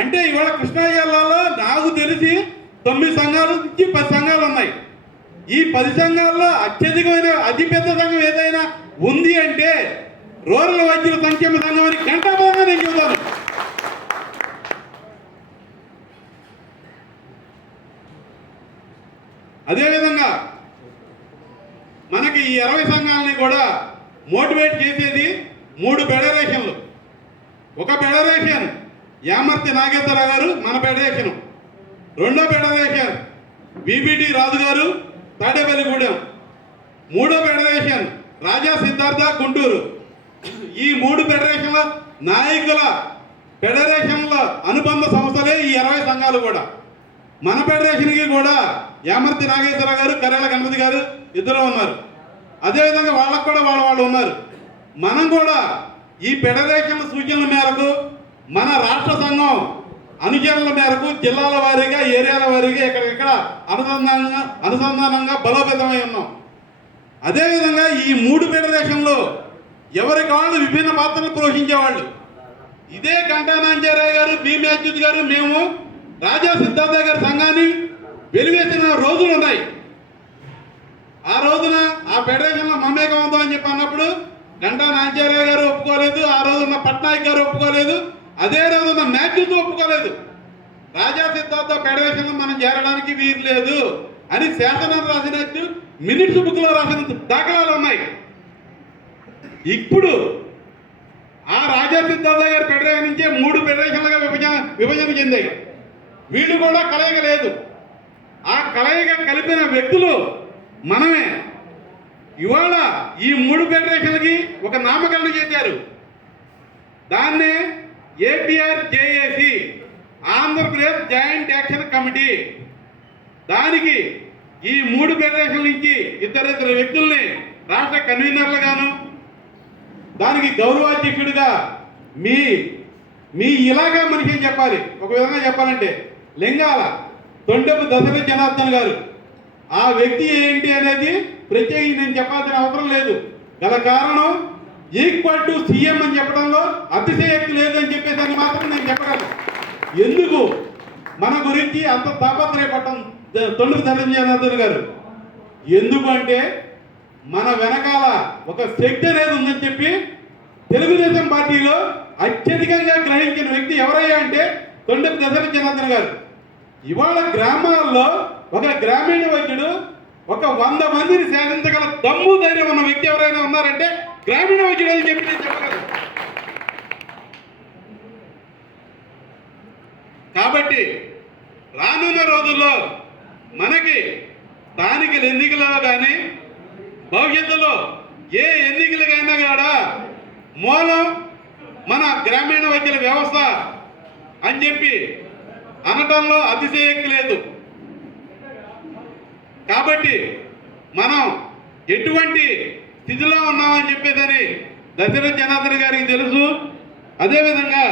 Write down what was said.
అంటే ఇవాళ కృష్ణా జిల్లాలో నాకు తెలిసి 9 సంఘాల నుంచి 10 సంఘాలు ఉన్నాయి. ఈ 10 సంఘాల్లో అత్యధికమైన అతిపెద్ద సంఘం ఏదైనా ఉంది అంటే రూరల్ వైద్యుల సంక్షేమ సంఘం అని గంటాపరంగా నేను చెబుతాను. అదేవిధంగా మనకి ఈ 20 సంఘాలని కూడా మోటివేట్ చేసేది 3 ఫెడరేషన్లు. ఒక ఫెడరేషన్ యామర్తి నాగేశ్వరరావు గారు మన ఫెడరేషను, రెండో ఫెడరేషన్ బీబీటీ రాజు గారు తాడేపల్లిగూడెం, మూడో ఫెడరేషన్ రాజా సిద్ధార్థ గుంటూరు. ఈ 3 ఫెడరేషన్ల నాయకుల ఫెడరేషన్ల అనుబంధ సంస్థలే ఈ 20 సంఘాలు కూడా. మన ఫెడరేషన్కి కూడా యామర్తి నాగేశ్వరరావు గారు, కర్యాల గణపతి గారు ఇద్దరు ఉన్నారు. అదేవిధంగా వాళ్ళకు కూడా వాళ్ళు ఉన్నారు. మనం కూడా ఈ ఫెడరేషన్ల సూచనల మేరకు మన రాష్ట్ర సంఘం అనుచరుల మేరకు జిల్లాల వారీగా, ఏరియాల వారీగా ఎక్కడెక్కడ అనుసంధానంగా బలోపేతమై ఉన్నాం. అదేవిధంగా ఈ 3 ఫెడరేషన్లు ఎవరికి వాళ్ళు విభిన్న పాత్రలు పోషించేవాళ్ళు. ఇదే కంటానాంజరాయ్ గారు, బి మేజ్యూద్ గారు, మేము రాజా సిద్ధార్థ గారి సంఘాన్ని వెలివేసిన రోజులు ఉన్నాయి. ఆ రోజున ఆ ఫెడరేషన్లో మమేకం అని చెప్పి అన్నప్పుడు కంటానాంజరాయ్ గారు ఒప్పుకోలేదు, ఆ రోజున పట్నాయక్ గారు ఒప్పుకోలేదు, అదే రోజున మేజ్యూద్ ఒప్పుకోలేదు. రాజా సిద్ధార్థ ఫెడరేషన్లో మనం చేరడానికి వీలు లేదు అని శాసనం రాసినట్టు మినిట్స్ బుక్లో రాసిన దాఖలాలు ఉన్నాయి. ఇప్పుడు ఆ రాజా సిద్ధార్థ గారి ఫెడరేషన్ నుంచే 3 ఫెడరేషన్లుగా విభజన చెందాయి. వీళ్ళు కూడా కలయిక లేదు. ఆ కలయిక కలిపిన వ్యక్తులు మనమే. ఇవాళ ఈ 3 ఫెడరేషన్లకి ఒక నామకరణం చేశారు. దాన్నే ఏపీఆర్జేఏసి, ఆంధ్రప్రదేశ్ జాయింట్ యాక్షన్ కమిటీ. దానికి ఈ 3 ఫెడరేషన్ల నుంచి ఇద్దరు వ్యక్తుల్ని రాష్ట్ర కన్వీనర్లుగాను, దానికి గౌరవాధ్యక్షుడిగా మీ ఇలాగా మనిషి అని చెప్పాలి. ఒక విధంగా చెప్పాలంటే లింగాల తొండెపు దశరథ జనార్దన్ గారు. ఆ వ్యక్తి ఏంటి అనేది ప్రత్యేకించి నేను చెప్పాల్సిన అవసరం లేదు. గల కారణం ఈక్వల్ టు సీఎం అని చెప్పడంలో అతిశయక్తి లేదని చెప్పేదాన్ని మాత్రం నేను చెప్పగలను. ఎందుకు మన గురించి అంత తాపత్రయపడటం తొండెపు దశరథ జనార్దన్ గారు? ఎందుకంటే మన వెనకాల ఒక శక్తి అనేది ఉందని చెప్పి తెలుగుదేశం పార్టీలో అత్యధికంగా గ్రహించిన వ్యక్తి ఎవరయ్యా అంటే తొండెపు దశరథ జనార్దన్ గారు. ఇవాళ గ్రామాల్లో ఒక గ్రామీణ వైద్యుడు ఒక 100 మందిని శాసించగల దమ్ము ధైర్యం ఉన్న వ్యక్తి ఎవరైనా ఉన్నారంటే గ్రామీణ వైద్యుడు అని చెప్పి నేను చెప్పగలను. కాబట్టి రానున్న రోజుల్లో మనకి స్థానిక ఎన్నికల్లో కానీ భవిష్యత్తులో ఏ ఎన్నికలకైనా కూడా మూలం మన గ్రామీణ వైద్యుల వ్యవస్థ అని చెప్పి అనటంలో అతిశయక్తి లేదు. కాబట్టి మనం ఎటువంటి స్థితిలో ఉన్నామని చెప్పేదని దశరథ జనార్దన్ గారికి తెలుసు. అదేవిధంగా